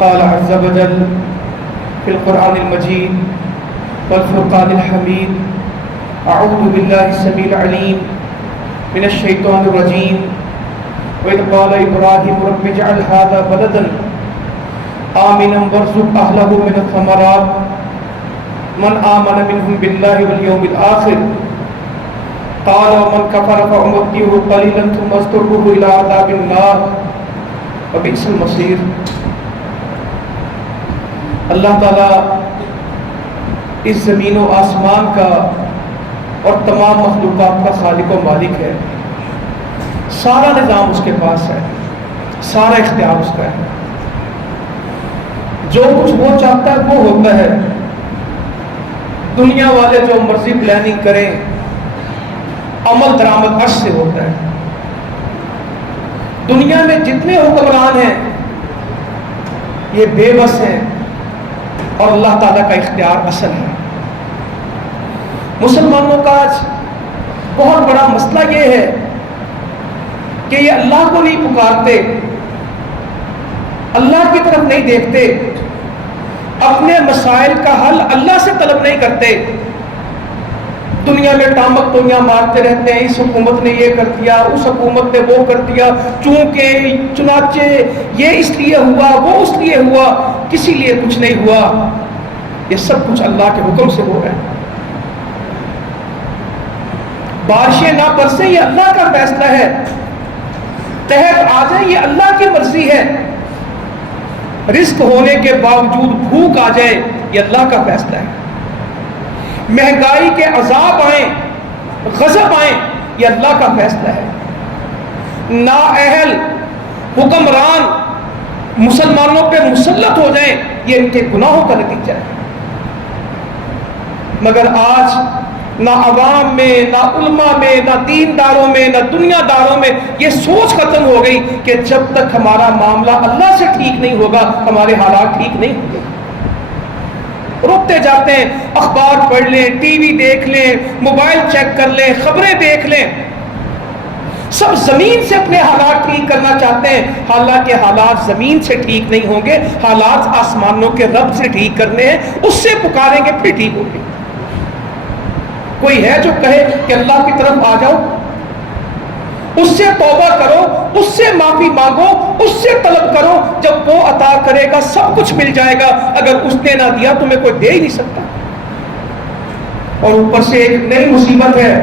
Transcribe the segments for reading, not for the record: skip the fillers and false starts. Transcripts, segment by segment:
قال عز وجل في القرآن المجيد والفرقان الحميد أعوذ بالله السميع العليم من الشيطان الرجيم وإذ قال إبراهيم رب اجعل هذا بلدا آمنا وارزق أهله من الثمرات من آمن منهم بالله واليوم الآخر قال ومن كفر فأمتعه قليلا ثم أضطره إلى عذاب النار وبئس المصير. اللہ تعالیٰ اس زمین و آسمان کا اور تمام مخلوقات کا خالق و مالک ہے. سارا نظام اس کے پاس ہے, سارا اختیار اس کا ہے. جو کچھ وہ چاہتا ہے وہ ہوتا ہے. دنیا والے جو مرضی پلاننگ کریں, عمل درآمد عرش سے ہوتا ہے. دنیا میں جتنے حکمران ہیں یہ بے بس ہیں اور اللہ تعالیٰ کا اختیار اصل ہے. مسلمانوں کا آج بہت بڑا مسئلہ یہ ہے کہ یہ اللہ کو نہیں پکارتے, اللہ کی طرف نہیں دیکھتے, اپنے مسائل کا حل اللہ سے طلب نہیں کرتے. دنیا میں ٹامک ٹوئیاں مارتے رہتے ہیں, اس حکومت نے یہ کر دیا, اس حکومت نے وہ کر دیا, چونکہ چنانچہ یہ اس لیے ہوا, وہ اس لیے ہوا, کسی لیے کچھ نہیں ہوا. یہ سب کچھ اللہ کے حکم سے ہو رہا ہے. بارشیں نہ برسیں یہ اللہ کا فیصلہ ہے, قحط آ جائے یہ اللہ کی مرضی ہے, رزق ہونے کے باوجود بھوک آ جائے یہ اللہ کا فیصلہ ہے, مہنگائی کے عذاب آئیں, غضب آئیں یہ اللہ کا فیصلہ ہے. نااہل حکمران مسلمانوں پہ مسلط ہو جائیں یہ ان کے گناہوں کا نتیجہ ہے. مگر آج نہ عوام میں, نہ علماء میں, نہ دینداروں میں, نہ دنیا داروں میں یہ سوچ ختم ہو گئی کہ جب تک ہمارا معاملہ اللہ سے ٹھیک نہیں ہوگا ہمارے حالات ٹھیک نہیں ہوں گے. روکتے جاتے ہیں, اخبار پڑھ لیں, ٹی وی دیکھ لیں, موبائل چیک کر لیں, خبریں دیکھ لیں, سب زمین سے اپنے حالات ٹھیک کرنا چاہتے ہیں. حالانکہ حالات زمین سے ٹھیک نہیں ہوں گے, حالات آسمانوں کے رب سے ٹھیک کرنے ہیں, اس سے پکاریں گے پھر ٹھیک ہوں گے. کوئی ہے جو کہے کہ اللہ کی طرف آ جاؤ, اس سے توبہ کرو, اس سے معافی مانگو, اس سے طلب کرو, جب وہ عطا کرے گا سب کچھ مل جائے گا. اگر اس نے نہ دیا تمہیں کوئی دے ہی نہیں سکتا. اور اوپر سے ایک نئی مصیبت ہے,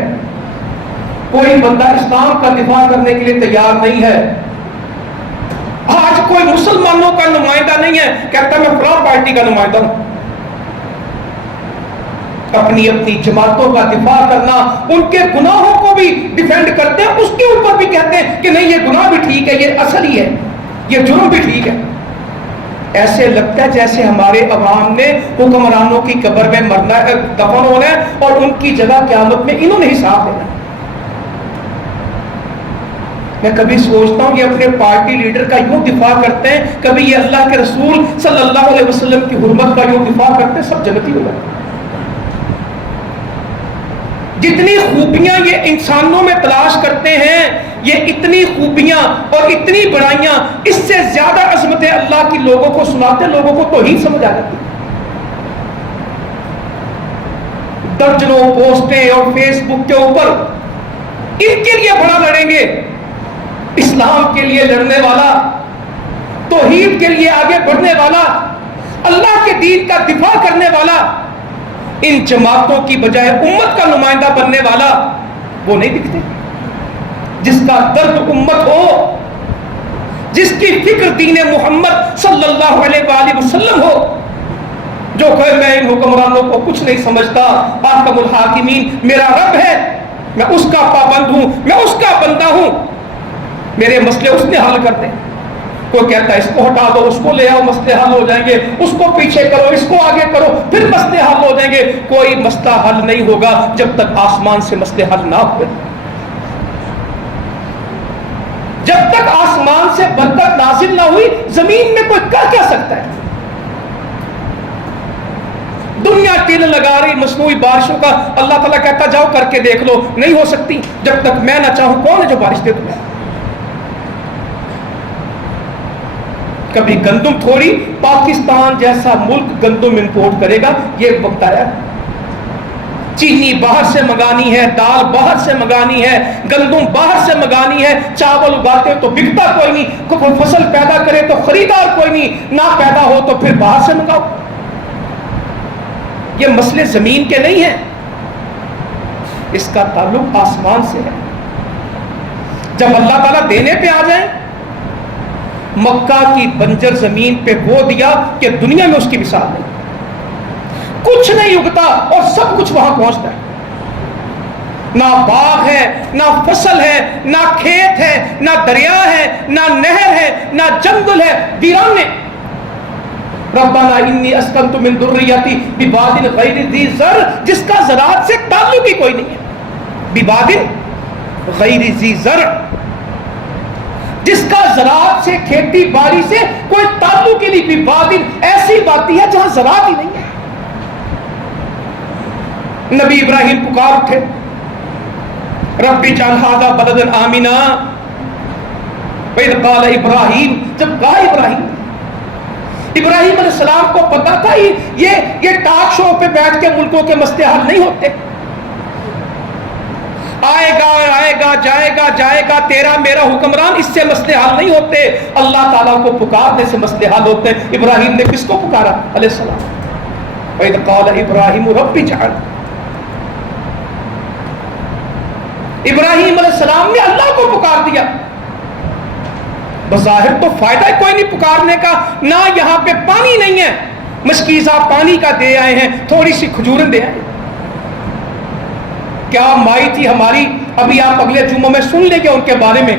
کوئی بندہ اسلام کا دفاع کرنے کے لیے تیار نہیں ہے. آج کوئی مسلمانوں کا نمائندہ نہیں ہے کہتا میں فلاں پارٹی کا نمائندہ ہوں. اپنی جماعتوں کا دفاع کرنا, ان کے گناہوں کو بھی ڈیفینڈ کرتے ہیں, اس کے اوپر بھی کہتے ہیں کہ نہیں یہ گناہ بھی ٹھیک ہے, یہ اصل ہی ہے, یہ جرم بھی ٹھیک ہے. ایسے لگتا ہے جیسے ہمارے عوام نے حکمرانوں کی قبر میں مرنا, دفن ہونا ہے اور ان کی جگہ قیامت میں انہوں نے حساب دینا ہے. میں کبھی سوچتا ہوں کہ اپنے پارٹی لیڈر کا یوں دفاع کرتے ہیں, کبھی یہ اللہ کے رسول صلی اللہ علیہ وسلم کی حرمت کا یوں دفاع کرتے ہیں, سب جنتی ہو جائے. جتنی خوبیاں یہ انسانوں میں تلاش کرتے ہیں, یہ اتنی خوبیاں اور اتنی بڑائیاں, اس سے زیادہ عظمتیں اللہ کی لوگوں کو سناتے, لوگوں کو توحید سمجھ آ جاتی. درجنوں پوسٹیں اور فیس بک کے اوپر ان کے لیے بڑا لڑیں گے, اسلام کے لیے لڑنے والا, توحید کے لیے آگے بڑھنے والا, اللہ کے دین کا دفاع کرنے والا, ان جماعتوں کی بجائے امت کا نمائندہ بننے والا وہ نہیں دکھتے. جس کا درد امت ہو, جس کی فکر دین محمد صلی اللہ علیہ وآلہ وسلم ہو, جو کہے میں ان حکمرانوں کو کچھ نہیں سمجھتا, احکم الحاکمین میرا رب ہے, میں اس کا پابند ہوں, میں اس کا بندہ ہوں, میرے مسئلے اس نے حل کر دیں. کوئی کہتا ہے اس کو ہٹا دو, اس کو لے آؤ, مسئلے حل ہو جائیں گے, اس کو پیچھے کرو, اس کو آگے کرو, پھر مسئلے حل ہو جائیں گے. کوئی مسئلہ حل نہیں ہوگا جب تک آسمان سے مسئلے حل نہ ہوئے. جب تک آسمان سے برکت نازل نہ ہوئی زمین میں کوئی کر کیا سکتا ہے. دنیا ٹل لگا رہی مصنوعی بارشوں کا, اللہ تعالیٰ کہتا جاؤ کر کے دیکھ لو, نہیں ہو سکتی جب تک میں نہ چاہوں. کون ہے جو بارش دے تمہیں؟ کبھی گندم تھوڑی، پاکستان جیسا ملک گندم امپورٹ کرے گا، یہ وقت آیا۔ چینی باہر سے منگانی ہے، دال باہر سے منگانی ہے، گندم باہر سے منگانی ہے، چاول اگاتے تو بکتا کوئی نہیں، کوئی فصل پیدا کرے تو خریدار کوئی نہیں، نہ پیدا ہو تو پھر باہر سے منگاؤ۔ یہ مسئلے زمین کے نہیں ہیں، اس کا تعلق آسمان سے ہے۔ جب اللہ تعالیٰ دینے پہ آ جائیں، مکہ کی بنجر زمین پہ وہ دیا کہ دنیا میں اس کی مثال نہیں، کچھ نہیں اگتا اور سب کچھ وہاں پہنچتا ہے، نہ باغ ہے، نہ فصل ہے، نہ کھیت ہے، نہ دریا ہے، نہ نہر ہے، نہ جنگل ہے، ویرانے۔ ربنا انی اسکنت من ذریتی بواد غیر ذی زرع، جس کا زراعت سے تعلق ہی کوئی نہیں ہے، بواد غیر ذی زرع، جس کا زراعت سے، کھیتی باڑی سے کوئی تعلق ہی نہیں، بواد ایسی باتی ہے جہاں زراعت ہی نہیں ہے۔ نبی ابراہیم پکار اٹھے، رب اجعل ھذا بلدا آمنا، وَإِذْ قَالَ ابراہیم، جب کہا ابراہیم علیہ السلام کو پتا تھا یہ ٹاک شو پہ بیٹھ کے ملکوں کے مسئلے حل نہیں ہوتے، آئے گا جائے گا تیرا میرا حکمران، اس سے مسئلے حل نہیں ہوتے، اللہ تعالیٰ کو پکارنے سے مسئلے حل ہوتے ہیں۔ ابراہیم نے کس کو پکارا علیہ السلام؟ وَإِذْ قَالَ ابراہیم رب اجعل، ابراہیم علیہ السلام نے اللہ کو پکار دیا۔ بظاہر تو فائدہ کوئی نہیں پکارنے کا، نہ یہاں پہ پانی نہیں ہے، مشکیزہ پانی کا دے آئے ہیں، تھوڑی سی کھجوریں دے آئے ہیں۔ کیا مائی تھی ہماری، ابھی آپ اگلے جمعوں میں سن لیں گے ان کے بارے میں،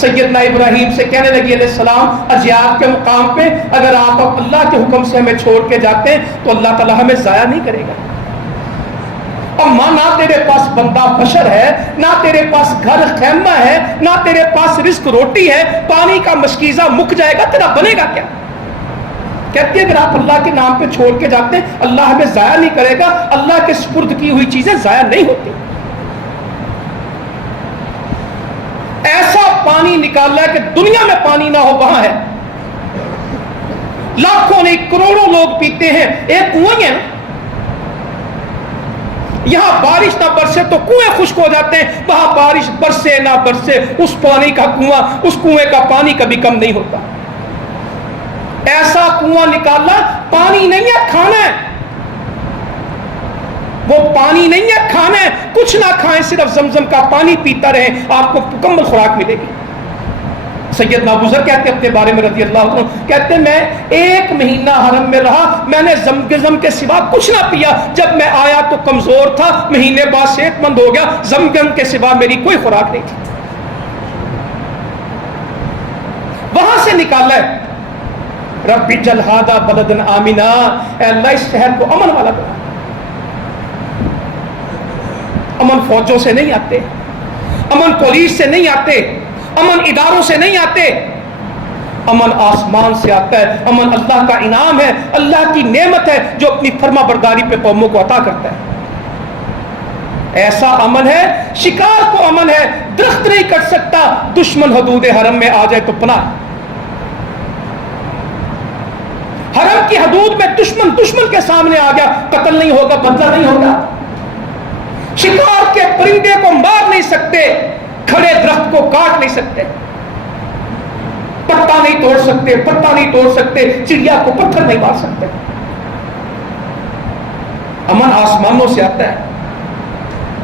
سیدنا ابراہیم سے کہنے لگی علیہ السلام، اجیاد کے مقام پہ اگر آپ اللہ کے حکم سے ہمیں چھوڑ کے جاتے ہیں تو اللہ تعالیٰ ہمیں ضائع نہیں کرے گا۔ اما نہ تیرے پاس بندہ بشر ہے، نہ تیرے پاس گھر خیمہ ہے، نہ تیرے پاس رزق روٹی ہے، پانی کا مشکیزہ مک جائے گا، تیرا بنے گا کیا؟ کہتی ہے اگر آپ اللہ کے نام پہ چھوڑ کے جاتے ہیں اللہ ہمیں ضائع نہیں کرے گا، اللہ کے سپرد کی ہوئی چیزیں ضائع نہیں ہوتی۔ ایسا پانی نکالا ہے کہ دنیا میں پانی نہ ہو وہاں ہے، لاکھوں نہیں کروڑوں لوگ پیتے ہیں، ایک کنواں ہے نا، یہاں بارش نہ برسے تو کنویں خشک ہو جاتے ہیں، وہاں بارش برسے نہ برسے اس پانی کا کنواں، اس کنویں کا پانی کبھی کم نہیں ہوتا۔ ایسا کنواں نکالا، پانی نہیں ہے کھانا ہے، وہ پانی نہیں ہے کھانا ہے، کچھ نہ کھائیں صرف زمزم کا پانی پیتا رہیں، آپ کو مکمل خوراک ملے گی۔ سیدنا ابو ذر کہتے ہیں اپنے بارے میں رضی اللہ عنہ، کہتے ہیں میں 1 مہینہ حرم میں رہا، میں نے زمزم کے سوا کچھ نہ پیا، جب میں آیا تو کمزور تھا، مہینے بعد صحت مند ہو گیا، زمزم کے سوا میری کوئی خوراک نہیں تھی۔ وہاں سے نکالا ہے، رب اجعل ھذا بلدا آمنا، اے اللہ اس شہر کو امن والا بنا۔ امن فوجوں سے نہیں آتے، امن پولیس سے نہیں آتے، امن اداروں سے نہیں آتے، امن آسمان سے آتا ہے، امن اللہ کا انعام ہے، اللہ کی نعمت ہے جو اپنی فرما برداری پہ قوموں کو عطا کرتا ہے۔ ایسا امن ہے، شکار کو امن ہے، درخت نہیں کٹ سکتا، دشمن حدود حرم میں آ جائے تو پناہ۔ حرم کی حدود میں دشمن کے سامنے آ گیا، قتل نہیں ہوگا، بدلہ نہیں ہوگا، شکار کے پرندے کو مار نہیں سکتے، کھڑے درخت کو کاٹ نہیں سکتے، پتا نہیں توڑ سکتے، پتا نہیں توڑ سکتے، چڑیا کو پتھر نہیں مار سکتے۔ امن آسمانوں سے آتا ہے،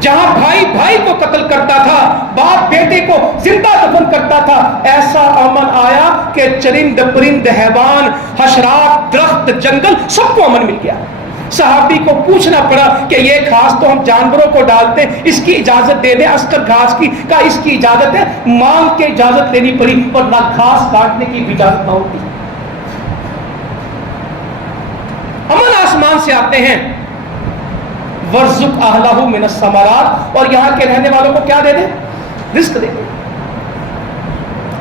جہاں بھائی بھائی کو قتل کرتا تھا، باپ بیٹے کو زندہ دفن کرتا تھا، ایسا امن آیا کہ چرند پرند حیوان، حشرات، درخت، جنگل سب کو امن مل گیا۔ صحابی کو پوچھنا پڑا کہ یہ گھاس تو ہم جانوروں کو ڈالتے ہیں، اس کی اجازت دے دیں، عسکر گھاس کی کا اس کی اجازت ہے، مانگ کے اجازت لینی پڑی، اور نہ گھاس کاٹنے کی بھی اجازت نہ ہوتی۔ امن آسمان سے آتے ہیں، وَارْزُقْ أَهْلَهُ مِنَ الثَّمَرَاتِ، اور یہاں کے رہنے والوں کو کیا دے دیں؟ رزق دے دیں۔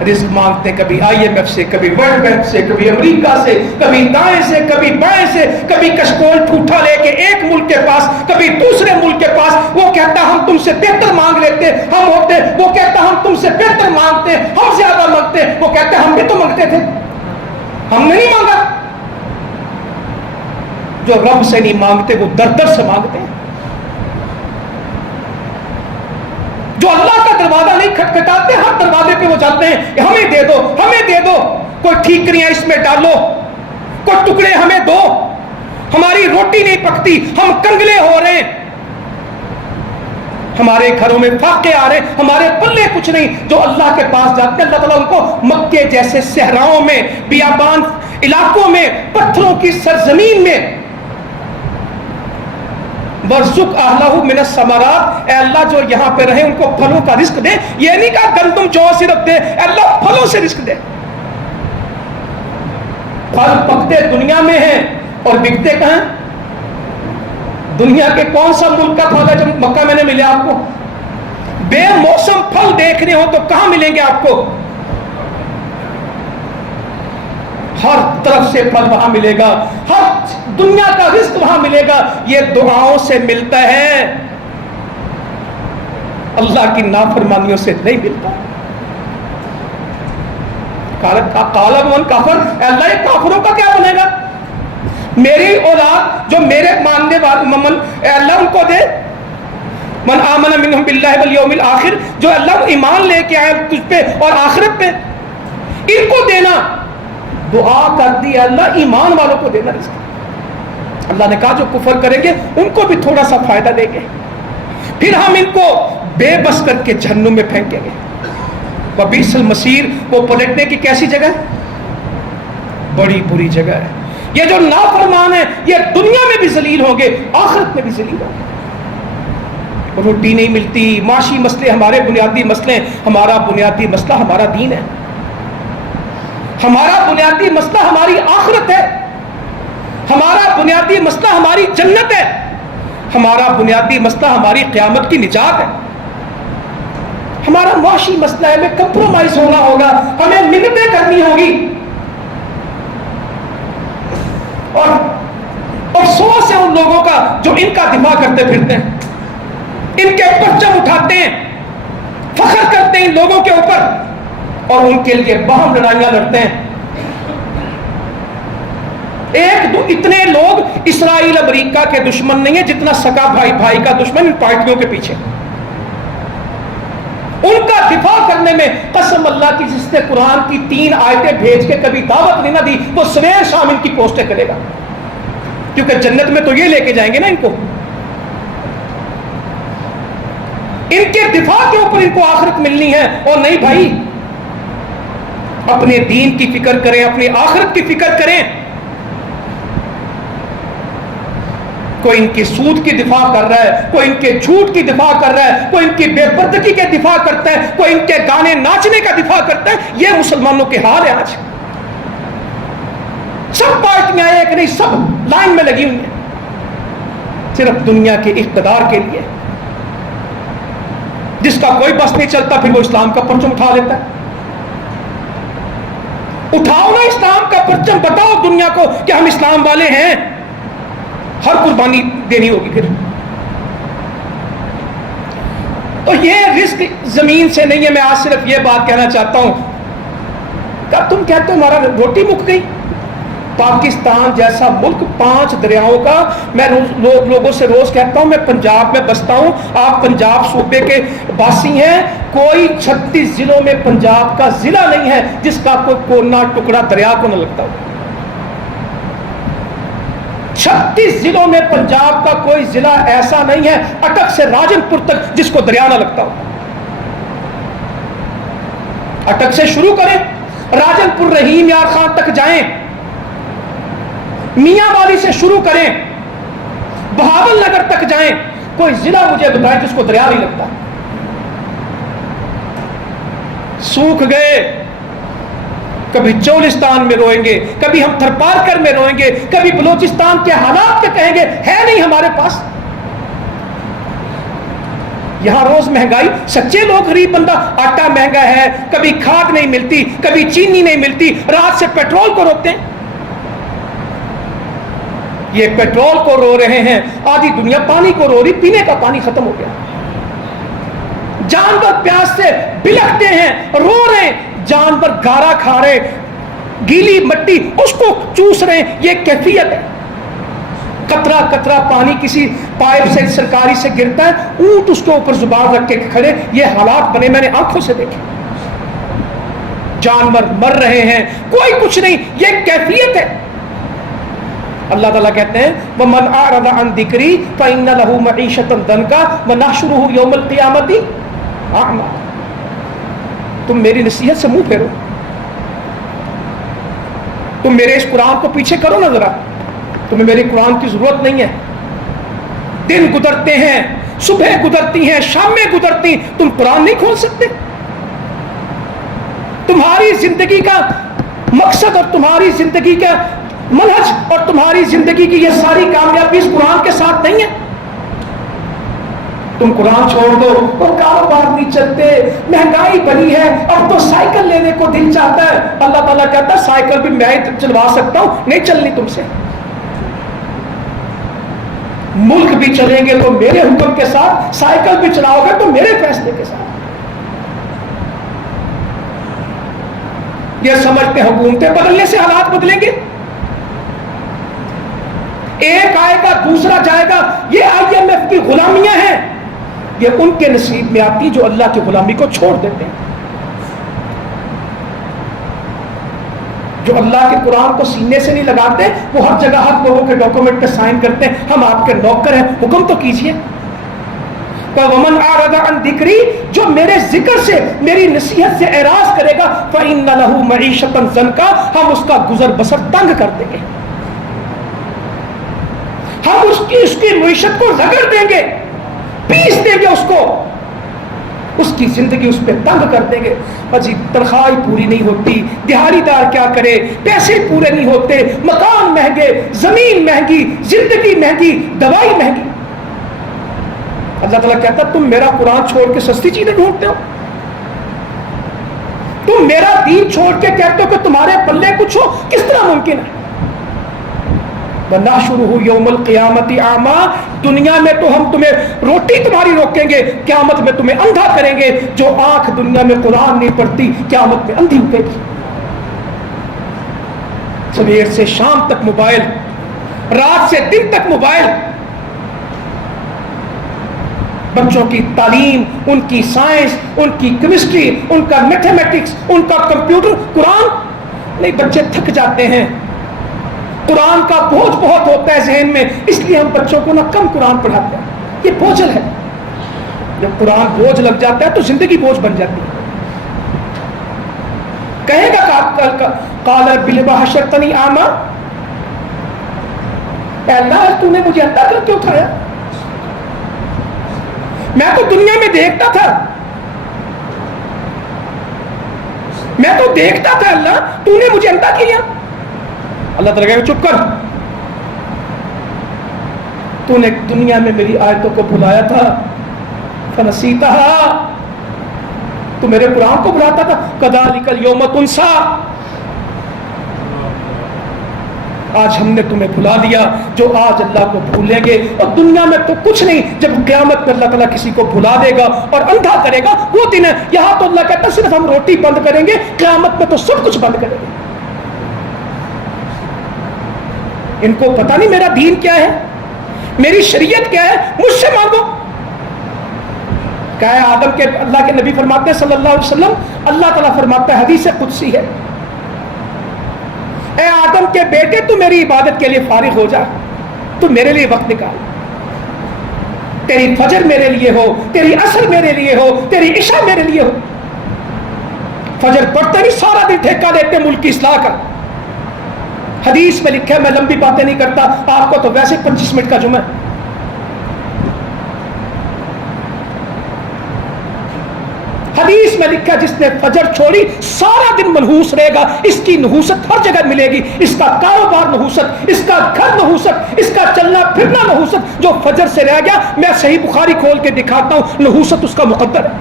رزق مانگتے کبھی IMF سے، کبھی ورلڈ بینک سے، کبھی امریکہ سے، کبھی دائیں سے، کبھی بائیں سے، کبھی کشکول ٹھوٹا لے کے ایک ملک کے پاس، کبھی دوسرے ملک کے پاس، وہ کہتا ہم تم سے بہتر مانگ لیتے ہم ہوتے، وہ کہتا ہم تم سے بہتر مانگتے ہم زیادہ مانگتے، وہ کہتے ہم بھی تو مانگتے تھے، ہم نے نہیں مانگا. جو رب سے نہیں مانگتے وہ در در سے مانگتے ہیں. جو اللہ کا دروازہ نہیں کھٹکھٹاتے ہر دروازے پہ وہ جاتے ہیں کہ ہمیں دے دو, ہمیں دے دو, کوئی ٹھیکریاں اس میں ڈالو, کوئی ٹکڑے ہمیں دو, ہماری روٹی نہیں پکتی, ہم کنگلے ہو رہے ہیں, ہمارے گھروں میں فاقے آ رہے ہیں, ہمارے پلے کچھ نہیں. جو اللہ کے پاس جاتے ہیں اللہ تعالیٰ ان کو مکے جیسے صحراؤں میں, بیابان علاقوں میں, پتھروں کی سرزمین میں وَارْزُقْ أَهْلَهُ مِنَ الثَّمَرَاتِ, اے اللہ جو یہاں پہ رہے ان کو پھلوں کا رزق دے. یہ نہیں کہا گندم جو صرف دے, اے اللہ پھلوں سے رزق دے. پھل پکتے دنیا میں ہیں اور بکتے کہاں؟ دنیا کے کون سا ملک کا پھل ہے جو مکہ میں نے ملے آپ کو؟ بے موسم پھل دیکھنے ہو تو کہاں ملیں گے آپ کو؟ ہر طرف سے پھل وہاں ملے گا, ہر دنیا کا رزق وہاں ملے گا. یہ دعاؤں سے ملتا ہے, اللہ کی نافرمانیوں سے نہیں ملتا. قال من کافر, اللہ یہ کافروں کا کیا بنے گا؟ میری اولاد جو میرے ماننے والے اے اللہ ان کو دے. من آمن منہم باللہ والیوم الآخر, جو اللہ ایمان لے کے آئے تجھ پہ اور آخرت پہ, ان کو دینا. دعا کر دی اللہ ایمان والوں کو دینا رزق. اللہ نے کہا جو کفر کریں گے ان کو بھی تھوڑا سا فائدہ دیں گے, پھر ہم ان کو بے بس کر کے جہنم میں پھینکیں گے. وبئس المصیر, وہ پلٹنے کی کیسی جگہ ہے؟ بڑی بری جگہ ہے. یہ جو نافرمان ہیں یہ دنیا میں بھی ذلیل ہوں گے, آخرت میں بھی ذلیل ہوں گے. روٹی نہیں ملتی, معاشی مسئلے ہمارے بنیادی مسئلے. ہمارا بنیادی مسئلہ ہمارا دین ہے, ہمارا بنیادی مسئلہ ہماری آخرت ہے, ہمارا بنیادی مسئلہ ہماری جنت ہے, ہمارا بنیادی مسئلہ ہماری قیامت کی نجات ہے. ہمارا معاشی مسئلہ ہے, ہمیں کمپرومائز ہونا ہوگا, ہمیں منتیں کرنی ہوگی. اور افسوس ہے ان لوگوں کا جو ان کا دفاع کرتے پھرتے ہیں, ان کے پرچم اٹھاتے ہیں, فخر کرتے ہیں ان لوگوں کے اوپر اور ان کے لیے باہم لڑائیاں لڑتے ہیں. ایک دو اتنے لوگ اسرائیل امریکہ کے دشمن نہیں ہیں جتنا سگا بھائی بھائی کا دشمن ان پارٹیوں کے پیچھے. ان کا دفاع کرنے میں قسم اللہ کی جس نے قرآن کی 3 آیتیں بھیج کے کبھی دعوت نہیں نہ دی, وہ سویر شام ان کی پوسٹیں کرے گا, کیونکہ جنت میں تو یہ لے کے جائیں گے نا ان کو. ان کے دفاع کے اوپر ان کو آخرت ملنی ہے. اور نہیں بھائی, اپنے دین کی فکر کریں, اپنی آخرت کی فکر کریں. کوئی ان کی سود کی دفاع کر رہا ہے, کوئی ان کے جھوٹ کی دفاع کر رہا ہے, کوئی ان کی بے پردگی کے دفاع کرتا ہے, کوئی ان کے گانے ناچنے کا دفاع کرتا ہے. یہ مسلمانوں کے حال ہے آج. سب پارٹیاں ایک نہیں, سب لائن میں لگی ہوئی ہیں صرف دنیا کے اقتدار کے لیے. جس کا کوئی بس نہیں چلتا پھر وہ اسلام کا پرچم اٹھا لیتا ہے. اٹھاؤ نا اسلام کا پرچم, بتاؤ دنیا کو کہ ہم اسلام والے ہیں. ہر قربانی دینی ہوگی پھر. تو یہ رزق زمین سے نہیں ہے. میں آج صرف یہ بات کہنا چاہتا ہوں کہ تم کہتے ہو ہمارا روٹی مک گئی. پاکستان جیسا ملک 5 دریاؤں کا, میں لوگوں سے روز کہتا ہوں, میں پنجاب میں بستا ہوں, آپ پنجاب صوبے کے باسی ہیں, کوئی 36 ضلعوں میں پنجاب کا ضلع نہیں ہے جس کا کوئی کونا ٹکڑا دریا کو نہ لگتا ہو. 36 ضلعوں میں پنجاب کا کوئی ضلع ایسا نہیں ہے اٹک سے راجن پور تک جس کو دریا نہ لگتا ہو. اٹک سے شروع کریں, راجن پور رحیم یار خان تک جائیں, میاں والی سے شروع کریں, بہاول نگر تک جائیں, کوئی ضلع مجھے بتائیں جس کو دریا نہیں لگتا. سوکھ گئے, کبھی چولستان میں روئیں گے, کبھی ہم تھرپارکر میں روئیں گے, کبھی بلوچستان کے حالات کے کہیں گے, ہے نہیں ہمارے پاس. یہاں روز مہنگائی, سچے لوگ غریب بندہ, آٹا مہنگا ہے, کبھی کھاد نہیں ملتی, کبھی چینی نہیں ملتی, رات سے پیٹرول کو روکتے ہیں. یہ پیٹرول کو رو رہے ہیں, آدھی دنیا پانی کو رو رہی, پینے کا پانی ختم ہو گیا. جانور پیاس سے بلکتے ہیں, رو رہے ہیں, جانور گارا کھا رہے, گیلی مٹی اس کو چوس رہے ہیں. یہ کیفیت ہے. قطرہ قطرہ پانی کسی پائپ سے سرکاری سے گرتا ہے, اونٹ اس کے اوپر زبان رکھ کے کھڑے. یہ حالات بنے میں نے آنکھوں سے دیکھے. جانور مر رہے ہیں, کوئی کچھ نہیں. یہ کیفیت ہے. اللہ تعالیٰ کہتے ہیں وَمَنْ أَعْرَضَ عَنْ ذِكْرِي فَإِنَّ لَهُ مَعِيشَةً ضَنْكًا وَنَحْشُرُهُ يَوْمَ الْقِيَامَةِ أَعْمَى. تم میری نصیحت سے منہ پھیرو, تم میرے اس قرآن کو پیچھے کرو نا ذرا. تمہیں میری قرآن کی ضرورت نہیں ہے. دن گزرتے ہیں, صبح گزرتی ہیں, شامیں گزرتی, تم قرآن نہیں کھول سکتے. تمہاری زندگی کا مقصد اور تمہاری زندگی کا منہج اور تمہاری زندگی کی یہ ساری کامیابی اس قرآن کے ساتھ نہیں ہے. تم قرآن چھوڑ دو, وہ کاروبار نہیں چلتے, مہنگائی بڑی ہے, اب تو سائیکل لینے کو دل چاہتا ہے. اللہ تعالیٰ کہتا ہے سائیکل بھی میں چلوا سکتا ہوں, نہیں چلنی تم سے. ملک بھی چلیں گے تو میرے حکم کے ساتھ, سائیکل بھی چلاؤ گے تو میرے فیصلے کے ساتھ. یہ سمجھتے حکومتیں بدلنے سے حالات بدلیں گے. ایک آئے گا دوسرا جائے گا. یہ IMF کی غلامیاں ہیں, یہ ان کے نصیب میں آتی جو اللہ کی غلامی کو چھوڑ دیتے ہیں, جو اللہ کے قرآن کو سینے سے نہیں لگاتے. وہ ہر جگہ ہر لوگوں کے ڈاکومنٹ پہ سائن کرتے ہیں, ہم آپ کے نوکر ہیں, حکم تو کیجئے. وَمَنْ أَعْرَضَ عَنْ ذِكْرِي, جو میرے ذکر سے میری نصیحت سے اعراض کرے گا فَإِنَّ لَهُ مَعِيشَةً ضَنْكًا, ہم اس کا گزر بسر تنگ کر دیں گے. ہم اس کی معیشت کو رگڑ دیں گے, پیس دیں گے اس کو, اس کی زندگی اس پہ تنگ کر دیں گے. جی تنخواہ پوری نہیں ہوتی, دہاڑی دار کیا کرے, پیسے پورے نہیں ہوتے, مکان مہنگے, زمین مہنگی, زندگی مہنگی, دوائی مہنگی. اللہ تعالیٰ کہتا تم میرا قرآن چھوڑ کے سستی چیزیں ڈھونڈتے ہو, تم میرا دین چھوڑ کے کہتے ہو کہ تمہارے پلے کچھ ہو, کس طرح ممکن ہے؟ وَنَحْشُرُهُ يَوْمَ الْقِيَامَةِ أَعْمَى, دنیا میں تو ہم تمہیں روٹی تمہاری روکیں گے, قیامت میں تمہیں اندھا کریں گے. جو آنکھ دنیا میں قرآن نہیں پڑھتی قیامت میں اندھی اٹھے گی. صبح سے شام تک موبائل, رات سے دن تک موبائل. بچوں کی تعلیم, ان کی سائنس, ان کی کیمسٹری, ان کا میتھمیٹکس, ان کا کمپیوٹر, قرآن نہیں. بچے تھک جاتے ہیں, قرآن کا بوجھ بہت ہوتا ہے ذہن میں, اس لیے ہم بچوں کو نہ کم قرآن پڑھاتے ہیں. یہ بوجھل ہے. جب قرآن بوجھ لگ جاتا ہے تو زندگی بوجھ بن جاتی ہے. کہے گا قال رب لم حشرتنی اعمی, اے اللہ تو نے مجھے اندھا کر کے اٹھایا, میں تو دنیا میں دیکھتا تھا, میں تو دیکھتا تھا اللہ, تو نے مجھے اندھا کیا. اللہ تعالیٰ کہے چپ کر, تو نے دنیا میں میری آیتوں کو بلایا تھا, فنسیتہا, تو میرے قرآن کو بلاتا تھا. کذالک الیوم تنسیٰ, آج ہم نے تمہیں بھلا دیا. جو آج اللہ کو بھولیں گے, اور دنیا میں تو کچھ نہیں, جب قیامت میں اللہ تعالیٰ کسی کو بھلا دے گا اور اندھا کرے گا وہ دن ہے. یہاں تو اللہ کہتا ہے صرف ہم روٹی بند کریں گے, قیامت میں تو سب کچھ بند کریں گے. ان کو پتہ نہیں میرا دین کیا ہے, میری شریعت کیا ہے, مجھ سے مانگو. کہا ہے آدم کے, اللہ کے نبی فرماتے ہیں صلی اللہ علیہ وسلم, اللہ تعالیٰ فرماتا ہے, حدیث قدسی ہے, اے آدم کے بیٹے تو میری عبادت کے لیے فارغ ہو جا, تو میرے لیے وقت نکال. تیری فجر میرے لیے ہو, تیری عصر میرے لیے ہو, تیری عشاء میرے لیے ہو. فجر پڑھتے نہیں, سارا دن ٹھیکہ لیتے ملک کی اصلاح کا. حدیث میں لکھا ہے, میں لمبی باتیں نہیں کرتا, آپ کو تو ویسے 25 منٹ کا جمعہ. حدیث میں لکھا جس نے فجر چھوڑی سارا دن منحوس رہے گا. اس کی نحوست ہر جگہ ملے گی, اس کا کاروبار نحوست, اس کا گھر نحوست, اس کا چلنا پھرنا نحوست. جو فجر سے رہ گیا, میں صحیح بخاری کھول کے دکھاتا ہوں, نحوست اس کا مقدر ہے.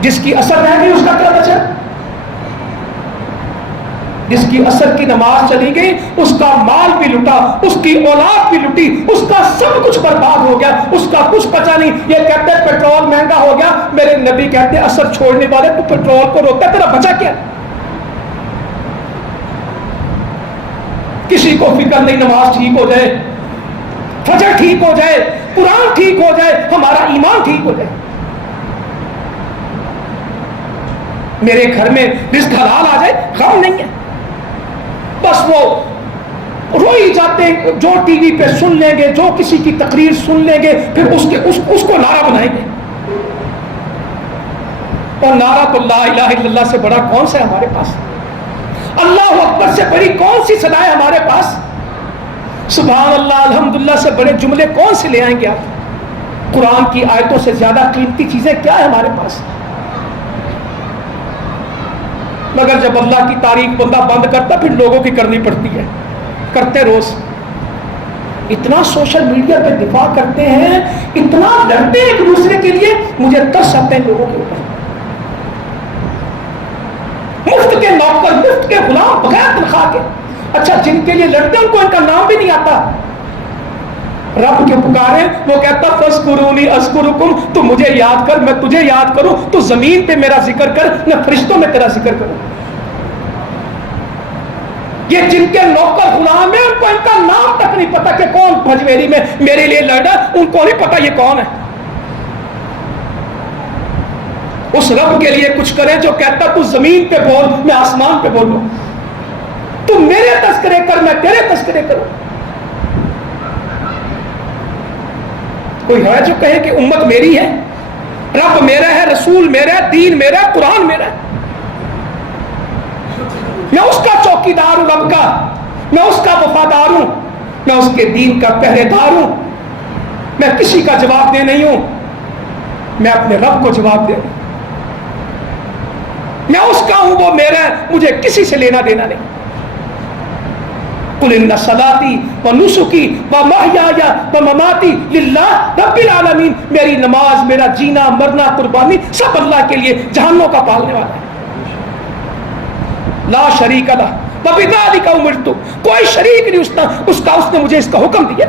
جس کی اثر رہ گئی اس کا کیا بچا؟ جس کی عصر کی نماز چلی گئی اس کا مال بھی لٹا، اس کی اولاد بھی لٹی، اس کا سب کچھ برباد ہو گیا، اس کا کچھ بچا نہیں۔ یہ کہتے ہیں پیٹرول مہنگا ہو گیا، میرے نبی کہتے ہیں عصر چھوڑنے والے تو پیٹرول کو روکتا، تیرا بچا کیا؟ کسی کو فکر نہیں نماز ٹھیک ہو جائے، فجر ٹھیک ہو جائے، قرآن ٹھیک ہو جائے، ہمارا ایمان ٹھیک ہو جائے۔ میرے گھر میں رزق حلال آ جائے، غم نہیں ہے، بس وہ روئی جاتے ہیں، جو ٹی وی پہ سن لیں گے، جو کسی کی تقریر سن لیں گے، پھر اس کو نعرہ بنائیں گے۔ اور نعرہ تو لا الہ الا اللہ سے بڑا کون سا ہے ہمارے پاس؟ اللہ اکبر سے بڑی کون سی صدا ہے ہمارے پاس؟ سبحان اللہ الحمدللہ سے بڑے جملے کون سے لے آئیں گے آپ؟ قرآن کی آیتوں سے زیادہ قیمتی چیزیں کیا ہے ہمارے پاس؟ مگر جب اللہ کی تعریف بندہ بند کرتا پھر لوگوں کی کرنی پڑتی ہے، کرتے روز۔ اتنا سوشل میڈیا پہ دفاع کرتے ہیں، اتنا لڑتے ہیں ایک دوسرے کے لیے، مجھے ترس آتے ہیں لوگوں کے اوپر۔ مفت کے نوکر، مفت کے غلام، بغیر تنخواہ کے۔ اچھا جن کے لیے لڑتے ہیں ان کو ان کا نام بھی نہیں آتا، رب کے پکارے، وہ کہتا فَاذْكُرُونِي أَذْكُرُكُمْ، تو مجھے یاد کر میں تجھے یاد کروں، تو زمین پہ میرا ذکر کر، میں فرشتوں میں تیرا ذکر کروں۔ یہ جن کے نوکر غلام ہیں ان کو ان کا نام تک نہیں پتا کہ کون بھجویری میں میرے لیے لڑا، ان کو نہیں پتا یہ کون ہے۔ اس رب کے لیے کچھ کریں جو کہتا تو زمین پہ بول میں آسمان پہ بولوں، تو میرے تذکرے کر میں تیرے تذکرے کروں۔ کوئی ہے جو کہے کہ امت میری ہے، رب میرا ہے، رسول میرا ہے، دین میرا ہے، قرآن میرا ہے، میں اس کا چوکیدار ہوں، رب کا، میں اس کا وفادار ہوں، میں اس کے دین کا پہرے دار ہوں، میں کسی کا جواب دے نہیں ہوں، میں اپنے رب کو جواب دے ہوں، میں اس کا ہوں، وہ میرا ہے، مجھے کسی سے لینا دینا نہیں۔ قُلْ إِنَّ صَلَاتِي وَنُسُكِي وَمَحْيَايَ وَمَمَاتِي لِلَّهِ رَبِّ الْعَالَمِينَ، میری نماز، میرا جینا مرنا قربانی سب اللہ کے لیے، جہنم کا پالنے والا ہے۔ لا شریک لہ وبذالک امرت، کوئی شریک نہیں اس کا نے مجھے اس کا حکم دیا۔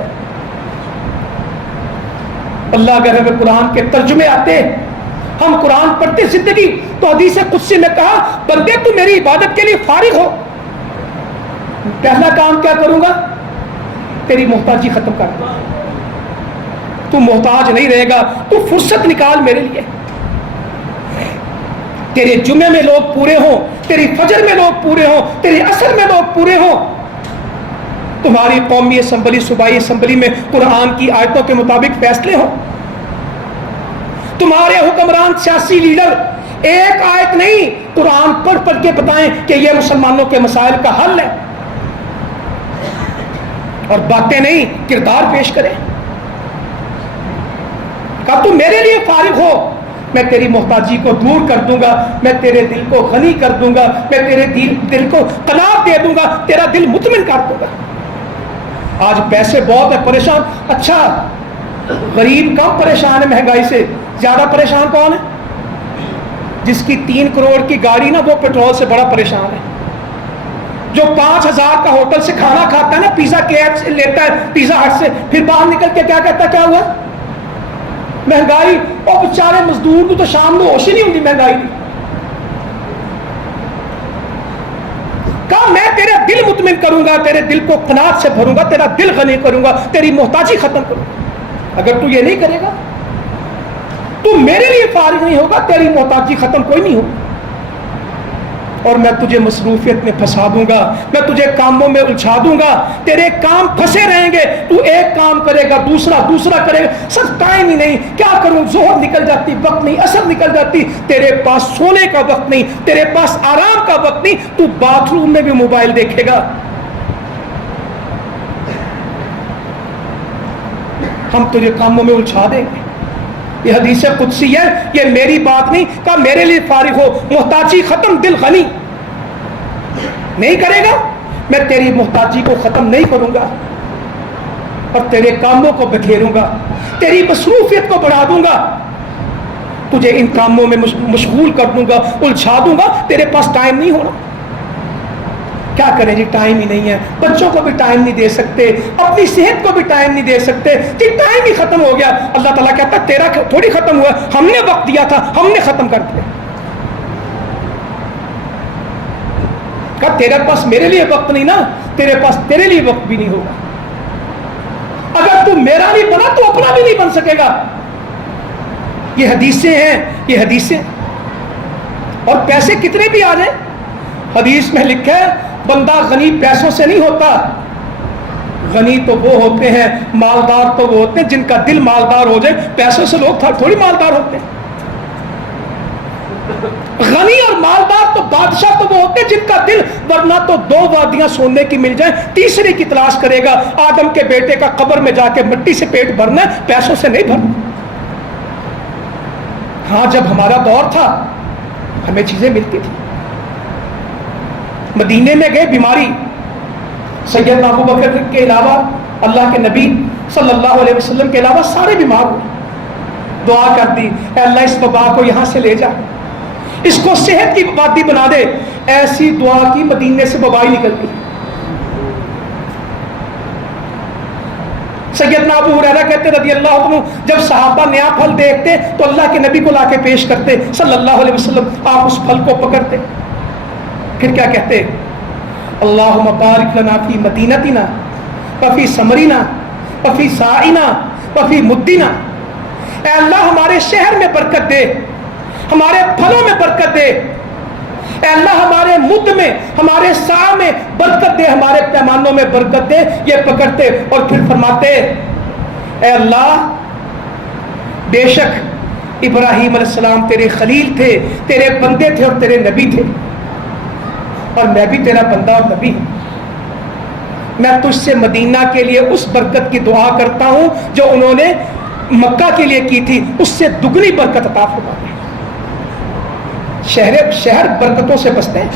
اللہ اگر ہمیں قرآن کے ترجمے آتے، ہم قرآن پڑھتے زندگی، تو حدیث قدسی میں کہا بندے تو میری عبادت کے لیے فارغ ہو، پہلا کام کیا کروں گا؟ تیری محتاجی ختم کر دوں، تو محتاج نہیں رہے گا، تو فرصت نکال میرے لیے، تیرے جمعے میں لوگ پورے ہوں، تیری فجر میں لوگ پورے ہوں، تیری عصر میں لوگ پورے ہوں، تمہاری قومی اسمبلی صوبائی اسمبلی میں قرآن کی آیتوں کے مطابق فیصلے ہوں، تمہارے حکمران سیاسی لیڈر ایک آیت نہیں قرآن پڑھ پڑھ کے بتائیں کہ یہ مسلمانوں کے مسائل کا حل ہے، اور باتیں نہیں کردار پیش کریں۔ کہا تو میرے لیے فارغ ہو، میں تیری محتاجی کو دور کر دوں گا، میں تیرے دل کو غنی کر دوں گا، میں تیرے دل کو قناعت دے دوں گا، تیرا دل مطمئن کر دوں گا۔ آج پیسے بہت ہے، پریشان، اچھا غریب کم پریشان ہے مہنگائی سے، زیادہ پریشان کون ہے؟ جس کی 3 کروڑ کی گاڑی نا، وہ پیٹرول سے بڑا پریشان ہے۔ جو 5000 کا ہوٹل سے کھانا کھاتا ہے نا، پیزا KFC لیتا ہے پیزا ہٹ سے، پھر باہر نکل کے کیا کہتا ہے کیا ہوا؟ مہنگائی، اور بیچارے مزدور کو تو شام کو ہوش ہی نہیں ہوتی مہنگائی کی۔ کہا میں تیرے دل مطمئن کروں گا، تیرے دل کو قناعت سے بھروں گا، تیرا دل غنی کروں گا، تیری محتاجی ختم کروں گا۔ اگر تو یہ نہیں کرے گا تو میرے لیے فارغ نہیں ہوگا، تیری محتاجی ختم کوئی نہیں ہوگی، اور میں تجھے مصروفیت میں پھنسا دوں گا، میں تجھے کاموں میں الجھا دوں گا، تیرے کام پھنسے رہیں گے، تو ایک کام کرے گا دوسرا کرے گا، سب ٹائم ہی نہیں، کیا کروں، ظہر نکل جاتی وقت نہیں، عصر نکل جاتی، تیرے پاس سونے کا وقت نہیں، تیرے پاس آرام کا وقت نہیں، تو باتھ روم میں بھی موبائل دیکھے گا۔ ہم تجھے کاموں میں الجھا دیں گے۔ یہ حدیث قدسی ہے، یہ میری بات نہیں، کہا میرے لیے فارغ ہو، محتاجی ختم، دل غنی۔ نہیں کرے گا میں تیری محتاجی کو ختم نہیں کروں گا، اور تیرے کاموں کو بکھیروں گا، تیری مصروفیت کو بڑھا دوں گا، تجھے ان کاموں میں مشغول کر دوں گا، الجھا دوں گا، تیرے پاس ٹائم نہیں ہونا۔ کیا کریں جی، ٹائم ہی نہیں ہے، بچوں کو بھی ٹائم نہیں دے سکتے، اپنی صحت کو بھی ٹائم نہیں دے سکتے جی، ٹائم ہی ختم ہو گیا۔ اللہ تعالیٰ کہتا ہے تیرا تھوڑی ختم ہوا، ہم نے وقت دیا تھا، ہم نے ختم کر دیا۔ کہا تیرے پاس میرے لیے وقت نہیں نا، تیرے پاس تیرے لیے وقت بھی نہیں ہوگا، اگر تو میرا نہیں بنا تو اپنا بھی نہیں بن سکے گا۔ یہ حدیثیں ہیں، یہ حدیثیں، اور پیسے کتنے بھی آ جائیں، حدیث میں لکھا ہے بندہ غنی پیسوں سے نہیں ہوتا، غنی تو وہ ہوتے ہیں، مالدار تو وہ ہوتے ہیں جن کا دل مالدار ہو جائے۔ پیسوں سے لوگ تھوڑی مالدار ہوتے ہیں، غنی اور مالدار تو بادشاہ تو وہ ہوتے ہیں جن کا دل، ورنہ تو 2 وادیاں سونے کی مل جائیں تیسری کی تلاش کرے گا۔ آدم کے بیٹے کا قبر میں جا کے مٹی سے پیٹ بھرنا ہے، پیسوں سے نہیں بھرنا۔ ہاں جب ہمارا دور تھا ہمیں چیزیں ملتی تھی، مدینے میں گئے، بیماری، سیدنا ابو بکر کے علاوہ، اللہ کے نبی صلی اللہ علیہ وسلم کے علاوہ سارے بیمار ہوئے، دعا کر دی اے اللہ اس وبا کو یہاں سے لے جا، اس کو صحت کی وادی بنا دے۔ ایسی دعا کی مدینے سے وبا ہی نکل گئی۔ سیدنا ابو ہریرہ کہتے رضی اللہ عنہ جب صحابہ نیا پھل دیکھتے تو اللہ کے نبی کو لا کے پیش کرتے صلی اللہ علیہ وسلم، آپ اس پھل کو پکڑتے، پھر کیا کہتے؟ اللہم بارک لنا فی مدینتنا وفی ثمرنا وفی ساعنا وفی مدنا، اے اللہ ہمارے شہر میں برکت دے، ہمارے پھلوں میں برکت دے، اے اللہ ہمارے مد میں، ہمارے سا میں برکت دے، ہمارے پیمانوں میں برکت دے۔ یہ پکڑتے اور پھر فرماتے اے اللہ بے شک ابراہیم علیہ السلام تیرے خلیل تھے، تیرے بندے تھے اور تیرے نبی تھے، اور میں بھی تیرا بندہ اور نبی ہوں، میں تجھ سے مدینہ کے لیے اس برکت کی دعا کرتا ہوں جو انہوں نے مکہ کے لیے کی تھی، اس سے دگنی برکت عطا فرما دے۔ شہر برکتوں سے بستے ہیں،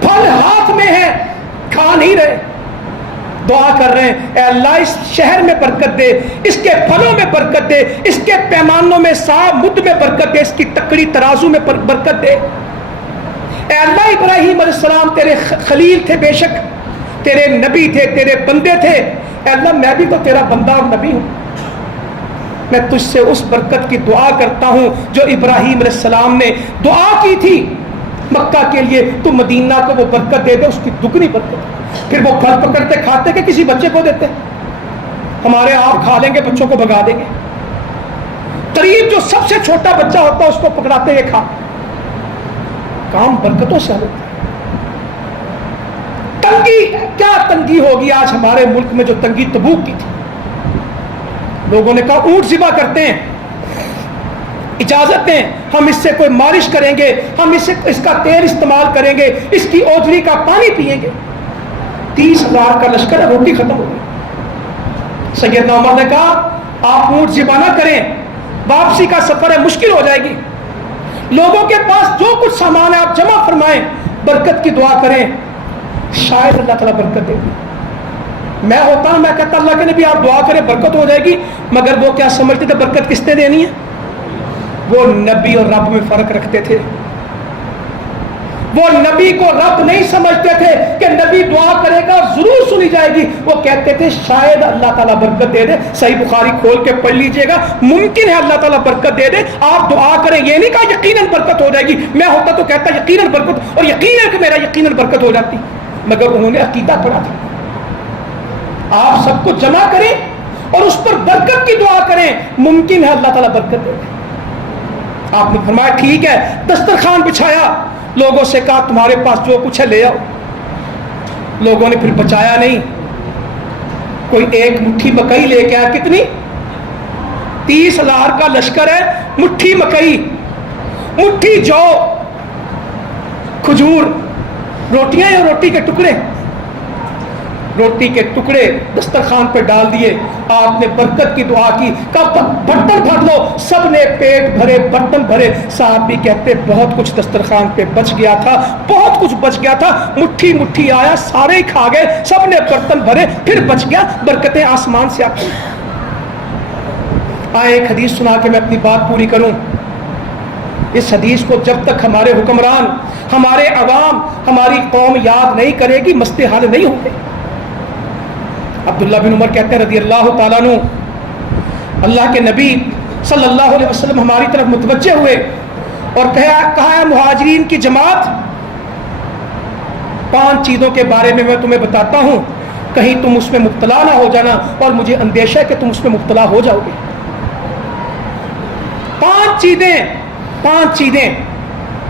پھل ہاتھ میں ہے کھا نہیں رہے، دعا کر رہے ہیں اے اللہ اس شہر میں برکت دے، اس کے پھلوں میں برکت دے، اس کے پیمانوں میں سا مد میں برکت دے، اس کی تکڑی ترازو میں برکت دے۔ اے اللہ ابراہیم علیہ السلام تیرے خلیل تھے، بے شک تیرے نبی تھے، تیرے بندے تھے، اے اللہ میں بھی تو تیرا بندہ اور نبی ہوں، میں تجھ سے اس برکت کی دعا کرتا ہوں جو ابراہیم علیہ السلام نے دعا کی تھی مکہ کے لیے، تو مدینہ کو وہ برکت دے دے، اس کی دگنی برکت۔ پھر وہ پھل پکڑتے کھاتے کہ کسی بچے کو دیتے، ہمارے آپ کھا لیں گے بچوں کو بھگا دیں گے، قریب جو سب سے چھوٹا بچہ ہوتا ہے اس کو پکڑاتے یہ کھا، کام برکتوں سے ہوتا ہے۔ تنگی کیا تنگی ہوگی آج ہمارے ملک میں جو تنگی تبوک کی تھی، لوگوں نے کہا اونٹ ذبح کرتے ہیں، اجازت دیں ہم اس سے کوئی مالش کریں گے، ہم اس کا تیل استعمال کریں گے، اس کی اوجری کا پانی پیئیں گے۔ 30,000 کا لشکر ہے، روٹی ختم ہو گئی۔ سیدنا عمر نے کہا آپ اونٹ ذبح نہ کریں، واپسی کا سفر ہے، مشکل ہو جائے گی، لوگوں کے پاس جو کچھ سامان ہے آپ جمع فرمائیں، برکت کی دعا کریں، شاید اللہ تعالیٰ برکت دے گی۔ میں ہوتا میں کہتا اللہ کے نبی آپ دعا کریں برکت ہو جائے گی، مگر وہ کیا سمجھتے تھے برکت کس نے دینی ہے؟ وہ نبی اور رب میں فرق رکھتے تھے، وہ نبی کو رب نہیں سمجھتے تھے کہ نبی دعا کرے گا ضرور سنی جائے گی، وہ کہتے تھے شاید اللہ تعالیٰ برکت دے دے۔ صحیح بخاری کھول کے پڑھ لیجئے گا، ممکن ہے اللہ تعالیٰ برکت دے دے، آپ دعا کریں، یہ نہیں کہا یقیناً برکت ہو جائے گی۔ میں ہوتا تو کہتا یقیناً برکت، اور یقیناً کہ میرا یقیناً برکت ہو جاتی، مگر انہوں نے عقیدہ پڑھا تھا۔ آپ سب کو جمع کریں اور اس پر برکت کی دعا کریں، ممکن ہے اللہ تعالیٰ برکت دے دے۔ آپ نے فرمایا ٹھیک ہے، دسترخوان بچھایا، لوگوں سے کہا تمہارے پاس جو کچھ ہے لے آؤ، لوگوں نے پھر بچایا نہیں، کوئی ایک مٹھی مکئی لے کے آیا، کتنی؟ 30,000 کا لشکر ہے، مٹھی مکئی، مٹھی جو، کھجور، روٹیاں یا روٹی کے ٹکڑے، روٹی کے ٹکڑے دسترخوان پہ ڈال دیے، آپ نے برکت کی دعا کی، کہا برتن بھر لو، سب نے پیٹ بھرے، برتن بھرے۔ صاحب بھی کہتے بہت کچھ دسترخوان پہ بچ گیا تھا، بہت کچھ بچ گیا تھا، مٹھی مٹھی آیا، سارے ہی کھا گئے، سب نے برتن بھرے، پھر بچ گیا، برکتیں آسمان سے آتی۔ ایک حدیث سنا کے میں اپنی بات پوری کروں۔ اس حدیث کو جب تک ہمارے حکمران، ہمارے عوام، ہماری قوم یاد نہیں کرے گی، مسئلے حل نہیں ہوں گے۔ عبداللہ بن عمر کہتے ہیں رضی اللہ تعالیٰ عنہ، اللہ کے نبی صلی اللہ علیہ وسلم ہماری طرف متوجہ ہوئے اور کہا ہے مہاجرین کی جماعت، 5 چیزوں کے بارے میں تمہیں بتاتا ہوں، کہیں تم اس میں مبتلا نہ ہو جانا، اور مجھے اندیشہ ہے کہ تم اس میں مبتلا ہو جاؤ گے۔ 5 چیزیں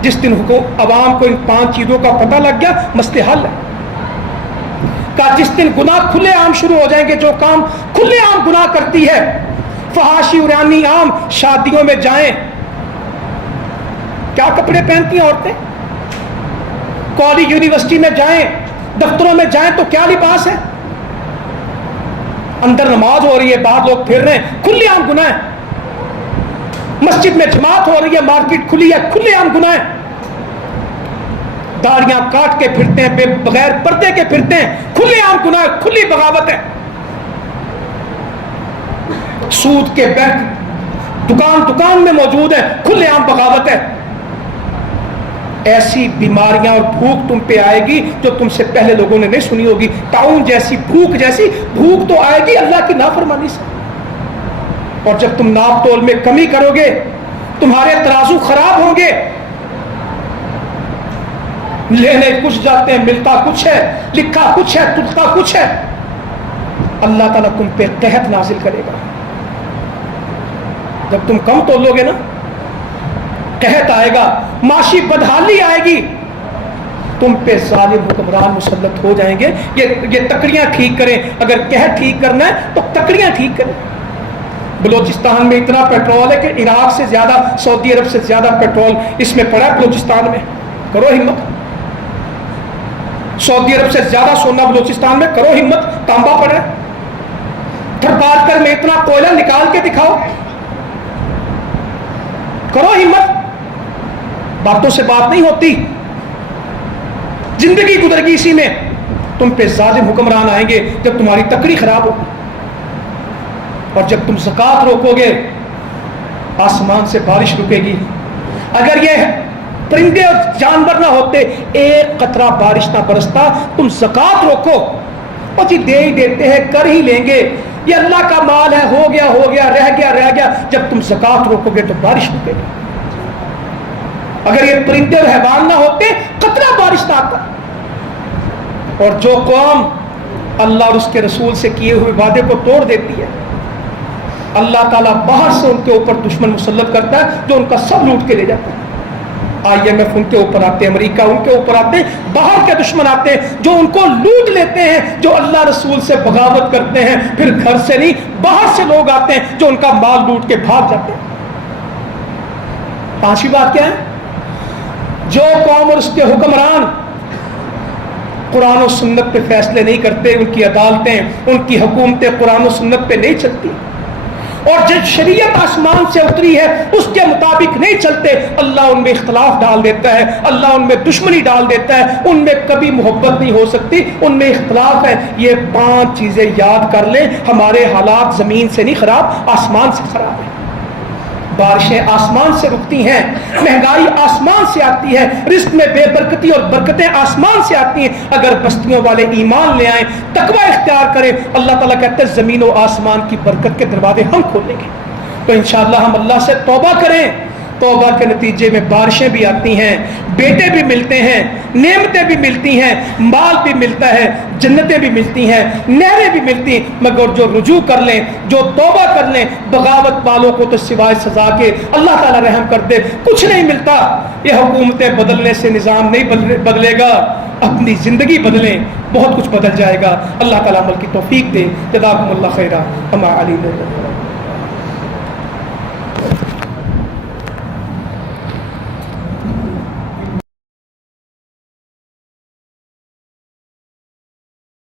جس دن عوام کو ان 5 چیزوں کا پتہ لگ گیا، مسئلے حل ہے۔ کہ جس دن گناہ کھلے عام شروع ہو جائیں گے، جو کام کھلے عام گناہ کرتی ہے، فحاشی عریانی عام، شادیوں میں جائیں، کیا کپڑے پہنتی ہیں عورتیں؟ کالج یونیورسٹی میں جائیں، دفتروں میں جائیں تو کیا لباس ہے؟ اندر نماز ہو رہی ہے، باہر لوگ پھر رہے ہیں، کھلے عام گناہ ہے۔ مسجد میں جماعت ہو رہی ہے، مارکیٹ کھلی ہے، کھلے عام گناہ ہے۔ داڑیاں کاٹ کے پھرتے ہیں، بغیر پردے کے پھرتے ہیں، کھلے عام گناہ ہے، کھلی بغاوت ہے۔ سود کے بینک دکان میں موجود ہے، کھلے عام بغاوت ہے۔ ایسی بیماریاں اور بھوک تم پہ آئے گی جو تم سے پہلے لوگوں نے نہیں سنی ہوگی، طاعون جیسی بھوک تو آئے گی اللہ کی نافرمانی سے۔ اور جب تم ناپ تول میں کمی کرو گے، تمہارے ترازو خراب ہوں گے، لینے کچھ جاتے ہیں، ملتا کچھ ہے، لکھا کچھ ہے، تلتا کچھ ہے، اللہ تعالیٰ تم پہ قحط نازل کرے گا۔ جب تم کم تولو گے نا، قحط آئے گا، معاشی بدحالی آئے گی، تم پہ ظالم حکمران مسلط ہو جائیں گے۔ یہ تکڑیاں ٹھیک کریں، اگر قحط ٹھیک کرنا ہے تو تکڑیاں ٹھیک کریں۔ بلوچستان میں اتنا پیٹرول ہے کہ عراق سے زیادہ، سعودی عرب سے زیادہ پیٹرول اس میں پڑا ہے بلوچستان میں، کرو ہمت۔ سعودی عرب سے زیادہ سونا بلوچستان میں، کرو ہمت، تانبا پڑا ہے۔ تھرپارکر میں اتنا کوئلہ نکال کے دکھاؤ، کرو ہمت۔ باتوں سے بات نہیں ہوتی، زندگی گزر گئی اسی میں۔ تم پہ ظالم حکمران آئیں گے جب تمہاری تکڑی خراب ہوگی، اور جب تم زکوٰۃ روکو گے، آسمان سے بارش رکے گی۔ اگر یہ پرندے اور جانور نہ ہوتے، ایک قطرہ بارش نہ برستا۔ تم زکوٰۃ روکو، اور جی دے ہی دیتے ہیں، کر ہی لیں گے، یہ اللہ کا مال ہے، ہو گیا، رہ گیا۔ جب تم زکوٰۃ روکو گے تو بارش رکے گی۔ اگر یہ پرندے اور حیوان نہ ہوتے، قطرہ بارش نہ آتا۔ اور جو قوم اللہ اور اس کے رسول سے کیے ہوئے وعدے کو توڑ دیتی ہے، اللہ تعالیٰ باہر سے ان کے اوپر دشمن مسلط کرتا ہے جو ان کا سب لوٹ کے لے جاتا ہے۔ IMF ان کے اوپر آتے ہیں، امریکہ ان کے اوپر آتے ہیں، باہر کے دشمن آتے ہیں جو ان کو لوٹ لیتے ہیں، جو اللہ رسول سے بغاوت کرتے ہیں۔ پھر گھر سے نہیں، باہر سے لوگ آتے ہیں جو ان کا مال لوٹ کے بھاگ جاتے ہیں۔ 5ویں بات کیا ہے؟ جو قوم اور اس کے حکمران قرآن و سنت پہ فیصلے نہیں کرتے، ان کی عدالتیں، ان کی حکومتیں قرآن و سنت پہ نہیں چلتی، اور جب شریعت آسمان سے اتری ہے اس کے مطابق نہیں چلتے، اللہ ان میں اختلاف ڈال دیتا ہے، اللہ ان میں دشمنی ڈال دیتا ہے، ان میں کبھی محبت نہیں ہو سکتی، ان میں اختلاف ہے۔ یہ 5 چیزیں یاد کر لیں، ہمارے حالات زمین سے نہیں خراب، آسمان سے خراب ہیں۔ بارشیں آسمان سے رکتی ہیں، مہنگائی آسمان سے آتی ہے، رزق میں بے برکتی اور برکتیں آسمان سے آتی ہیں۔ اگر بستیوں والے ایمان لے آئیں، تقوی اختیار کریں، اللہ تعالیٰ کہتے ہیں زمین و آسمان کی برکت کے دروازے ہم کھولیں گے۔ تو انشاءاللہ ہم اللہ سے توبہ کریں، توبہ کے نتیجے میں بارشیں بھی آتی ہیں، بیٹے بھی ملتے ہیں، نعمتیں بھی ملتی ہیں، مال بھی ملتا ہے، جنتیں بھی ملتی ہیں، نہریں بھی ملتی ہیں۔ مگر جو رجوع کر لیں، جو توبہ کر لیں، بغاوت والوں کو تو سوائے سزا کے اللہ تعالیٰ رحم کر دے کچھ نہیں ملتا۔ یہ حکومتیں بدلنے سے نظام نہیں بدلے گا، اپنی زندگی بدلیں، بہت کچھ بدل جائے گا۔ اللہ تعالیٰ عمل کی توفیق دے۔ جزاکم اللہ خیرا۔ ہمارا علی